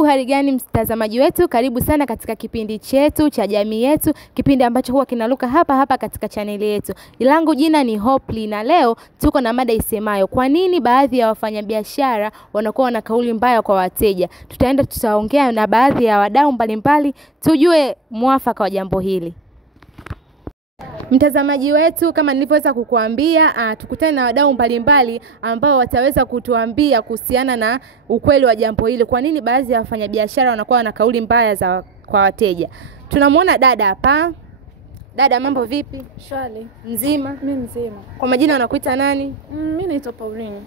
Hali gani mtazamaji wetu, karibu sana katika kipindi chetu cha jamii yetu, kipindi ambacho huwa kinaruka hapa katika chaneli yetu. Langu jina ni Hopely na leo tuko na mada isemayo kwa nini baadhi ya wafanyabiashara wanakuwa na kauli mbaya kwa wateja. Tutaongea na baadhi ya wadau mbalimbali tujue mwafaka wa jambo hili. Mtazamaji wetu, kama nilivyoweza kukuambia, tukutane na wadau mbalimbali ambao wataweza kutuambia kuhusiana na ukweli wa jambo hili. Kwa nini baadhi ya wafanyabiashara wanakuwa na kauli mbaya kwa wateja? Tunamuona dada hapa. Dada, mambo vipi? Shwari. Mzima? Mimi mzima. Kwa majina unakuita nani? Mimi naitwa Pauline.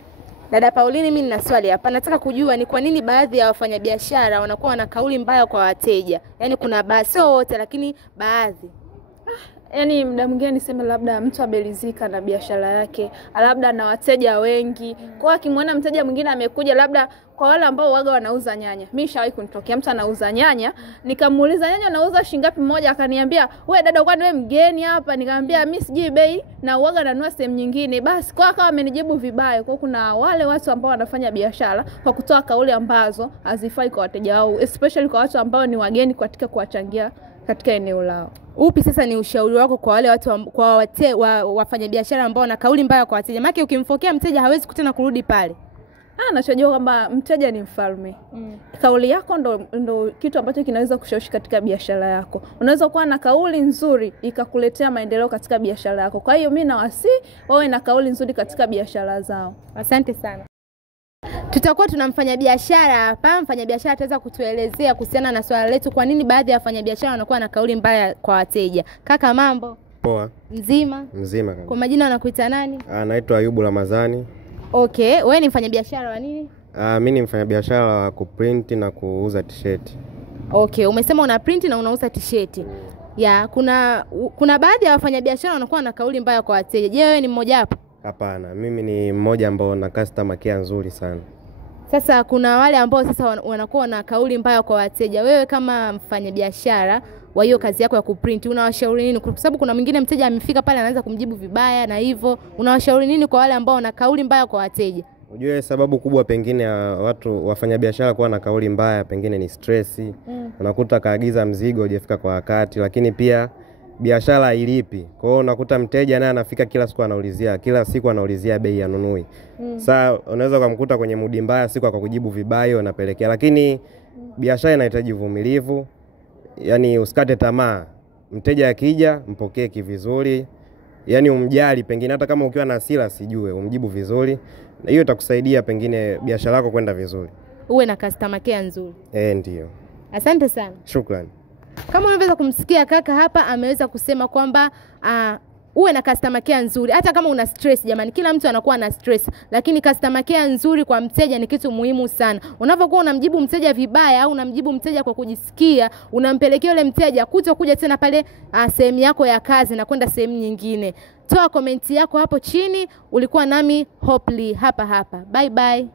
Dada Pauline, mimi nina swali hapa. Nataka kujua ni kwa nini baadhi ya wafanyabiashara wanakuwa na kauli mbaya kwa wateja. Yaani kuna baadhi, sio wote lakini baadhi. Yaani muda mwingine niseme labda mtu abelizika na biashara yake, labda na wateja wengi. Kwa akimwona mteja mwingine amekuja, labda kwa wale ambao waga wanauza nyanya. Mimi shawahi kunitokea mtu anauza nyanya, nikamuuliza nyanya unauza shilingi ngapi moja, akaniambia, "Wewe dada, kwani wewe mgeni hapa?" Nikamwambia, "Mimi sijui bei na waga nanunua sehemu nyingine." Basi kwa akawa amenijibu vibaya. Kwa kuna wale watu ambao wanafanya biashara kwa kutoa kauli ambazo hazifai kwa wateja wao, especially kwa watu ambao ni wageni katika kuwachangia katika eneo lao. Upi sasa ni ushauri wako kwa wale watu wafanyabiashara ambao wana kauli mbaya kwa wateja? Maana ukimfokea mteja hawezi kutena kurudi pale. Nachojua kwamba mteja ni mfalme. Kauli yako ndo kitu ambacho kinaweza kushawishi katika biashara yako. Unaweza kuwa na kauli nzuri ikakuletea maendeleo katika biashara yako. Kwa hiyo mimi nawasihi wawe na kauli nzuri katika biashara zao. Asante sana. Tutakuwa tunamfanya biashara hapa. Mfanyabiashara ataweza kutuelezea kuhusiana na swala letu, kwa nini baadhi ya wafanyabiashara wanakuwa na kauli mbaya kwa wateja. Kaka, mambo? Poa. Mzima? Mzima kaka. Kwa majina unakuita nani? Naitwa Ayubu Ramadhani. Okay, wewe ni mfanyabiashara wa nini? Mimi ni mfanyabiashara wa kuprint na kuuza t-shirt. Okay, umesema una print na unauza t-shirt. Ya, kuna baadhi ya wafanyabiashara wanakuwa na kauli mbaya kwa wateja. Je, wewe ni mmoja wapo? Hapana, mimi ni mmoja ambao na customer care nzuri sana. Sasa kuna wale ambao sasa wanakuwa na kauli mbaya kwa wateja. Wewe kama mfanyabiashara wa hiyo kazi yako ya kuprint, unawashauri nini? Kwa sababu kuna mwingine mteja amefika pale anaanza kumjibu vibaya na hivyo. Unawashauri nini kwa wale ambao wana kauli mbaya kwa wateja? Unajua sababu kubwa pengine ya watu wafanyabiashara kuwa na kauli mbaya pengine ni stress. Unakuta kaagiza mzigo hujafika kwa wakati, lakini pia biashara ilipi. Kwa hiyo unakuta mteja naye anafika kila siku anaulizia bei ya nunui. Sasa unaweza kumkuta kwenye mudi mbaya, siku akakujibu vibaya unapelekea. Lakini biashara inahitaji uvumilivu. Yaani usikate tamaa. Mteja akija mpokee vizuri. Yaani umjali, pengine hata kama ukiwa na hasira sijue umjibu vizuri. Na hiyo itakusaidia pengine biashara yako kwenda vizuri. Uwe na customer care nzuri. Ndio. Asante sana. Shukrani. Kama unaweza kumsikia kaka hapa ameweza kusema kwamba uwe na customer care nzuri. Hata kama una stress, jamani, kila mtu anakuwa na stress, lakini customer care nzuri kwa mteja ni kitu muhimu sana. Unapokuwa unamjibu mteja vibaya au unamjibu mteja kwa kujisikia, unampelekea yule mteja kuja tena pale sehemu yako ya kazi na kwenda sehemu nyingine. Toa komenti yako hapo chini. Ulikuwa nami Hopely hapa. Bye bye.